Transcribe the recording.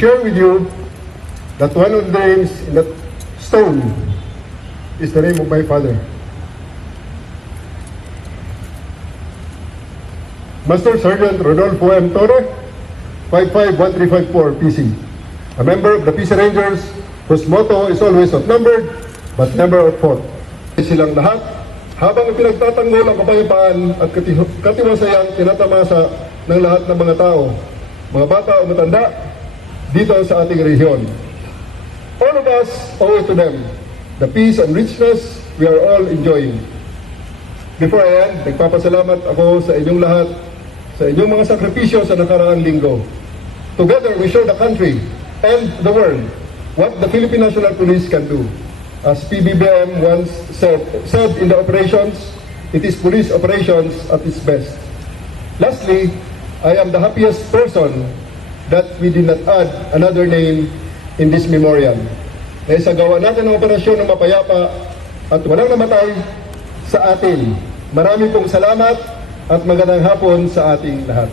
share with you that one of the names in that stone is the name of my father. Master Sergeant Rodolfo M. Torre, 551354 PC. A member of the PC Rangers whose motto is always outnumbered but never outfought. Silang lahat, habang pinagtatanggol ang kapayapaan at katiwasayang tinatamasa ng lahat ng mga tao, mga bata o matanda, dito sa ating rehiyon. All of us owe it to them, the peace and richness we are all enjoying. Before I end, nagpapasalamat ako sa inyong lahat, sa inyong mga sakripisyo sa nakaraang linggo. Together, we show the country and the world what the Philippine National Police can do. As PBBM once said in the operations, it is police operations at its best. Lastly, I am the happiest person that we did not add another name in this memorial. Naisagawa natin ang operasyon ng mapayapa at walang namatay sa atin. Marami pong salamat at magandang hapon sa ating lahat.